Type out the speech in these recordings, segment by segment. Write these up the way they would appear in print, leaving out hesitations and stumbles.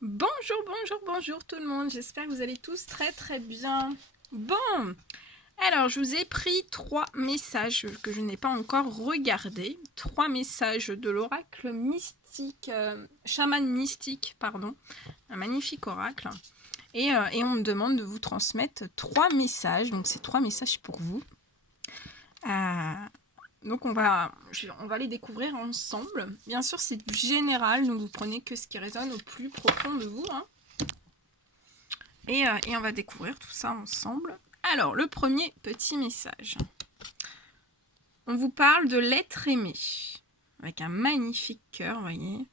Bonjour, bonjour, bonjour tout le monde. J'espère que vous allez tous très bien. Bon, alors je vous ai pris 3 messages que je n'ai pas encore regardés. 3 messages de l'oracle mystique, chaman mystique, pardon. Un magnifique oracle. Et on me demande de vous transmettre 3 messages. Donc c'est 3 messages pour vous. Donc on va les découvrir ensemble. Bien sûr, c'est général, donc vous prenez que ce qui résonne au plus profond de vous. Hein. Et on va découvrir tout ça ensemble. Alors, le premier petit message. On vous parle de l'être aimé. Avec un magnifique cœur, vous voyez.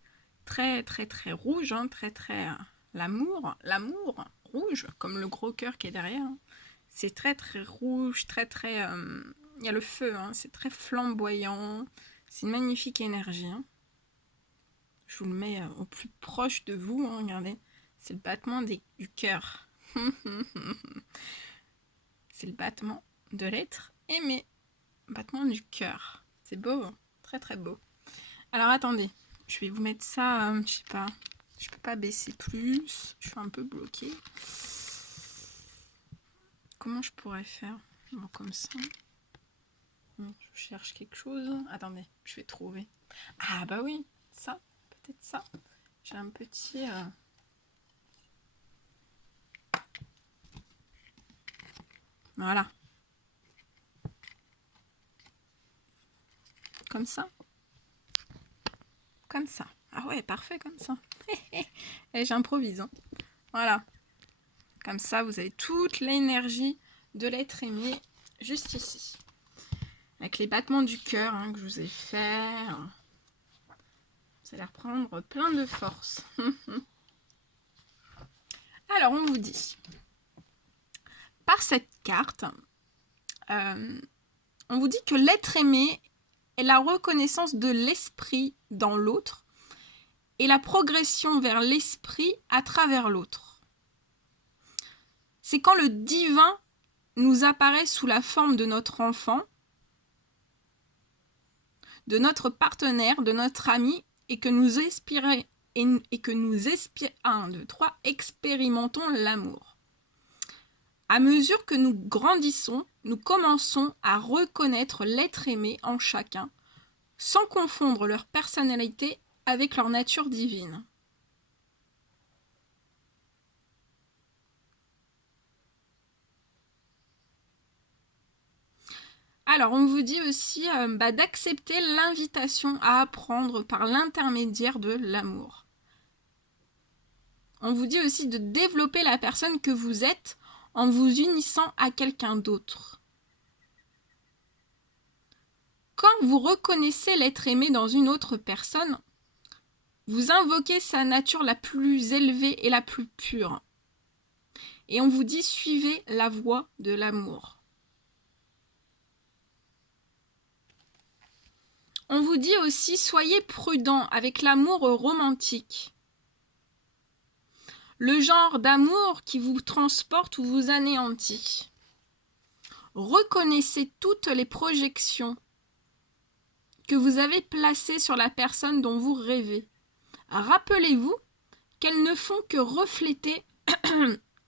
Très rouge, hein, l'amour rouge, comme le gros cœur qui est derrière. Hein. C'est très rouge, il y a le feu, hein, c'est très flamboyant. C'est une magnifique énergie. Hein. Je vous le mets au plus proche de vous, hein, regardez. C'est le battement du cœur. C'est le battement de l'être aimé. Battement du cœur. C'est beau, hein, très beau. Alors attendez, je vais vous mettre ça, je sais pas. Je peux pas baisser plus. Je suis un peu bloquée. Comment je pourrais faire? Bon, comme ça. Je cherche quelque chose. Attendez, je vais trouver. Ah bah oui, ça, peut-être ça. J'ai un petit... Voilà. Comme ça. Comme ça. Ah ouais, parfait comme ça. Et j'improvise. Hein. Voilà. Comme ça, vous avez toute l'énergie de l'être aimé juste ici. Avec les battements du cœur hein, que je vous ai fait. Vous allez reprendre plein de force. Alors, on vous dit, par cette carte, on vous dit que l'être aimé est la reconnaissance de l'esprit dans l'autre et la progression vers l'esprit à travers l'autre. C'est quand le divin nous apparaît sous la forme de notre enfant, de notre partenaire, de notre ami, et que nous expérimentons l'amour. À mesure que nous grandissons, nous commençons à reconnaître l'être aimé en chacun, sans confondre leur personnalité avec leur nature divine. Alors, on vous dit aussi d'accepter l'invitation à apprendre par l'intermédiaire de l'amour. On vous dit aussi de développer la personne que vous êtes en vous unissant à quelqu'un d'autre. Quand vous reconnaissez l'être aimé dans une autre personne, vous invoquez sa nature la plus élevée et la plus pure. Et on vous dit suivez la voie de l'amour. On vous dit aussi soyez prudent avec l'amour romantique. Le genre d'amour qui vous transporte ou vous anéantit. Reconnaissez toutes les projections que vous avez placées sur la personne dont vous rêvez. Rappelez-vous qu'elles ne font que refléter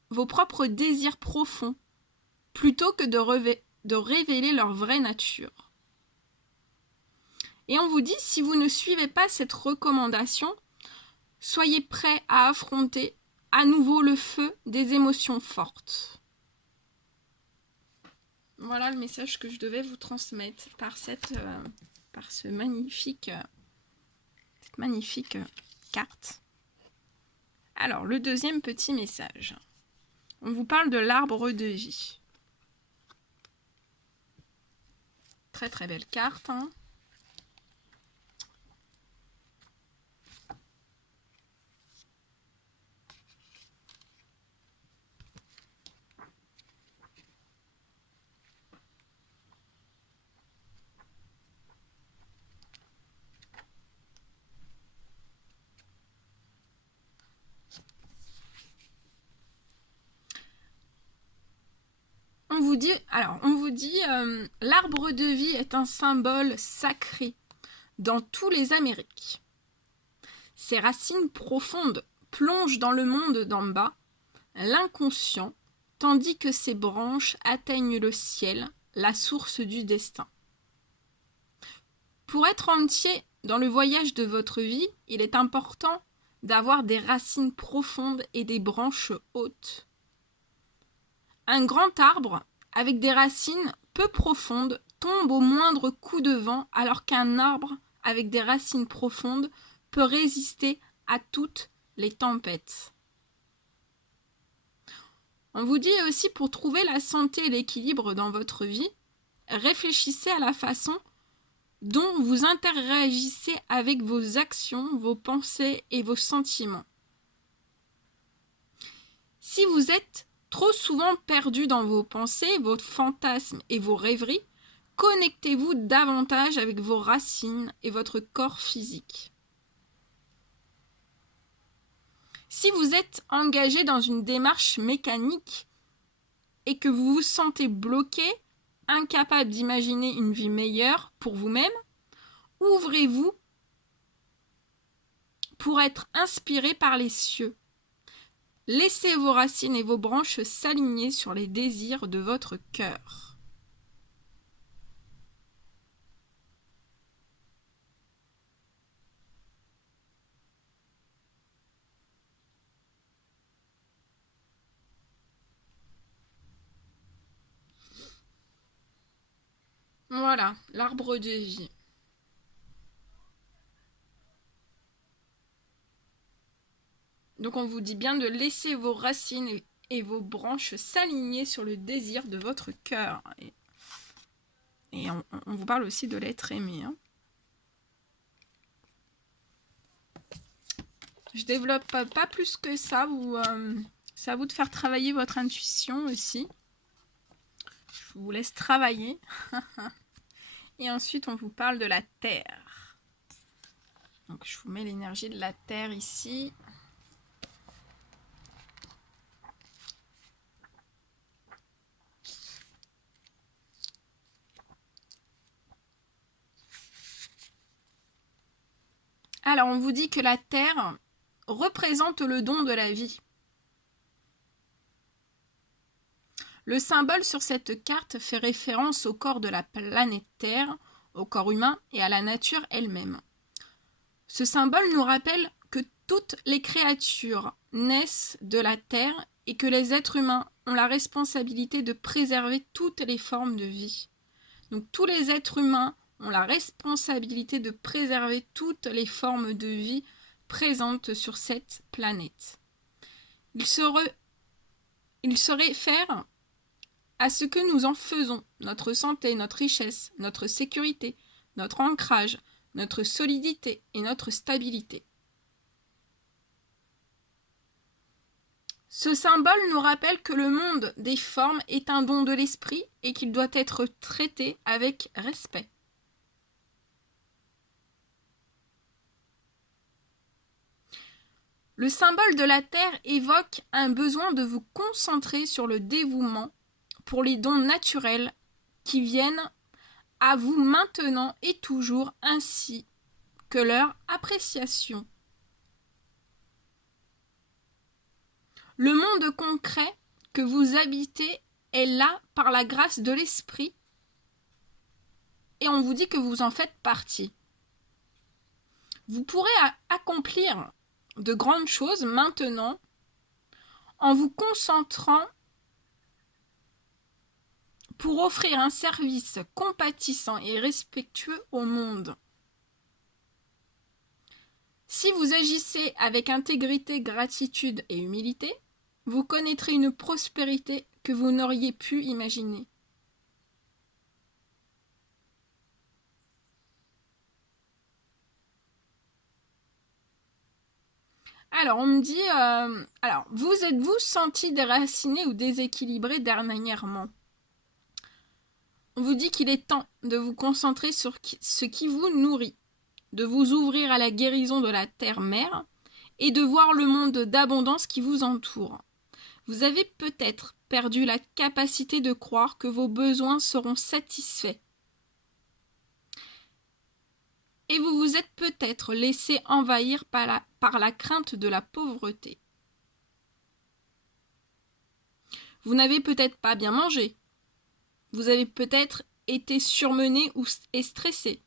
vos propres désirs profonds plutôt que de révéler leur vraie nature. Et on vous dit, si vous ne suivez pas cette recommandation, soyez prêts à affronter à nouveau le feu des émotions fortes. Voilà le message que je devais vous transmettre par cette magnifique carte. Alors, le deuxième petit message. On vous parle de l'arbre de vie. Très belle carte. Hein. On vous dit, l'arbre de vie est un symbole sacré dans tous les Amériques. Ses racines profondes plonge dans le monde d'en bas, l'inconscient, tandis que ses branches atteignent le ciel, la source du destin. Pour être entier dans le voyage de votre vie, il est important d'avoir des racines profondes et des branches hautes. Un grand arbre, avec des racines peu profondes, tombe au moindre coup de vent, alors qu'un arbre, avec des racines profondes, peut résister à toutes les tempêtes. On vous dit aussi, pour trouver la santé et l'équilibre dans votre vie, réfléchissez à la façon dont vous interagissez avec vos actions, vos pensées et vos sentiments. Si vous êtes trop souvent perdu dans vos pensées, vos fantasmes et vos rêveries, connectez-vous davantage avec vos racines et votre corps physique. Si vous êtes engagé dans une démarche mécanique et que vous vous sentez bloqué, incapable d'imaginer une vie meilleure pour vous-même, ouvrez-vous pour être inspiré par les cieux. Laissez vos racines et vos branches s'aligner sur les désirs de votre cœur. Voilà, l'arbre de vie. Donc on vous dit bien de laisser vos racines et vos branches s'aligner sur le désir de votre cœur. Et on vous parle aussi de l'être aimé. Hein. Je développe pas plus que ça. C'est à vous de faire travailler votre intuition aussi. Je vous laisse travailler. Et ensuite, on vous parle de la terre. Donc, je vous mets l'énergie de la terre ici. Alors, on vous dit que la terre représente le don de la vie. Le symbole sur cette carte fait référence au corps de la planète Terre, au corps humain et à la nature elle-même. Ce symbole nous rappelle que toutes les créatures naissent de la Terre et que les êtres humains ont la responsabilité de préserver toutes les formes de vie. Donc tous les êtres humains ont la responsabilité de préserver toutes les formes de vie présentes sur cette planète. Il se réfère à ce que nous en faisons, notre santé, notre richesse, notre sécurité, notre ancrage, notre solidité et notre stabilité. Ce symbole nous rappelle que le monde des formes est un don de l'esprit et qu'il doit être traité avec respect. Le symbole de la Terre évoque un besoin de vous concentrer sur le dévouement pour les dons naturels qui viennent à vous maintenant et toujours, ainsi que leur appréciation. Le monde concret que vous habitez est là par la grâce de l'esprit et on vous dit que vous en faites partie. Vous pourrez accomplir de grandes choses maintenant en vous concentrant pour offrir un service compatissant et respectueux au monde. Si vous agissez avec intégrité, gratitude et humilité, vous connaîtrez une prospérité que vous n'auriez pu imaginer. Alors, on me dit, vous êtes-vous senti déraciné ou déséquilibré dernièrement ? On vous dit qu'il est temps de vous concentrer sur ce qui vous nourrit, de vous ouvrir à la guérison de la terre-mère et de voir le monde d'abondance qui vous entoure. Vous avez peut-être perdu la capacité de croire que vos besoins seront satisfaits. et vous vous êtes peut-être laissé envahir par la crainte de la pauvreté. Vous n'avez peut-être pas bien mangé. Vous avez peut-être été surmené et stressé.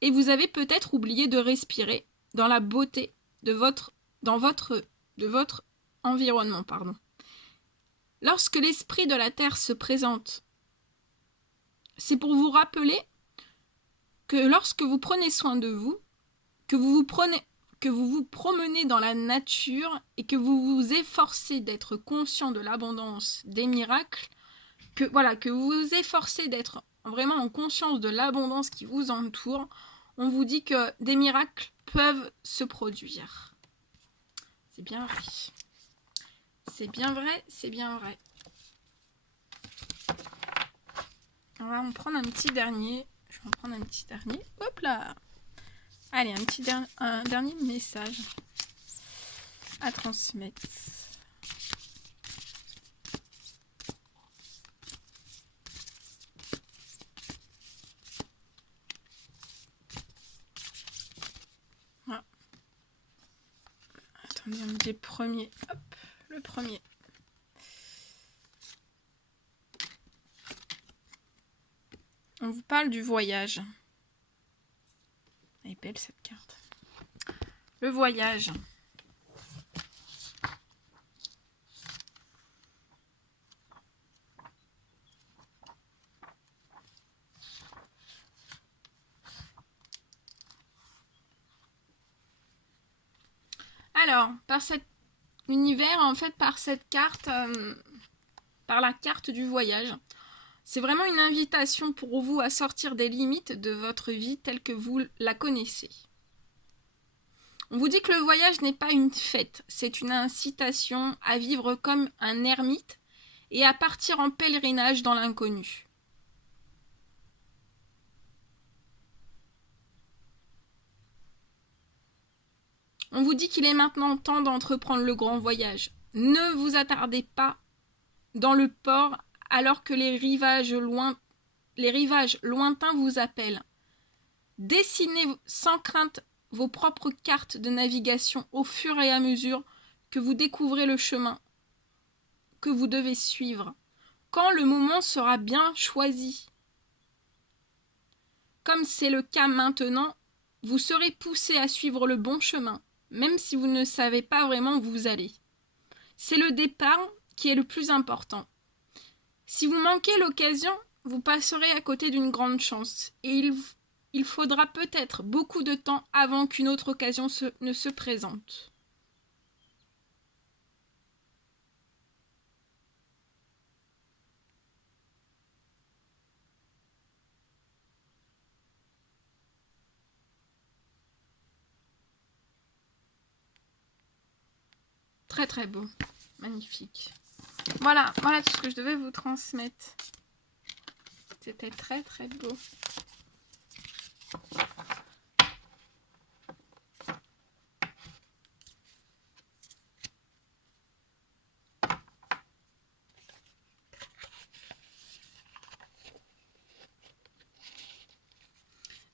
Et vous avez peut-être oublié de respirer dans la beauté de votre environnement. Lorsque l'esprit de la terre se présente, c'est pour vous rappeler que lorsque vous prenez soin de vous, que vous vous promenez dans la nature et que vous vous efforcez d'être conscient de l'abondance des miracles, que vous vous efforcez d'être vraiment en conscience de l'abondance qui vous entoure, on vous dit que des miracles peuvent se produire. C'est bien vrai. C'est bien vrai, c'est bien vrai. On va en prendre un petit dernier. Je vais en prendre un petit dernier. Hop là. Allez, un dernier message à transmettre. Voilà. Attendez, on me dit le premier. Hop, le premier. On vous parle du voyage. Elle est belle cette carte. Le voyage. Alors, par cet univers, en fait, par cette carte, par la carte du voyage, c'est vraiment une invitation pour vous à sortir des limites de votre vie telle que vous la connaissez. On vous dit que le voyage n'est pas une fête, c'est une incitation à vivre comme un ermite et à partir en pèlerinage dans l'inconnu. On vous dit qu'il est maintenant temps d'entreprendre le grand voyage. Ne vous attardez pas dans le port alors que les rivages lointains vous appellent. Dessinez sans crainte vos propres cartes de navigation au fur et à mesure que vous découvrez le chemin que vous devez suivre, quand le moment sera bien choisi. Comme c'est le cas maintenant, vous serez poussé à suivre le bon chemin, même si vous ne savez pas vraiment où vous allez. C'est le départ qui est le plus important. Si vous manquez l'occasion, vous passerez à côté d'une grande chance, et il faudra peut-être beaucoup de temps avant qu'une autre occasion ne se présente. Très très beau, magnifique. Voilà tout ce que je devais vous transmettre. C'était très très beau.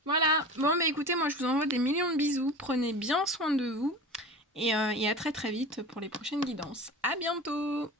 Voilà, bon bah écoutez, moi je vous envoie des millions de bisous, prenez bien soin de vous et à très très vite pour les prochaines guidances. À bientôt!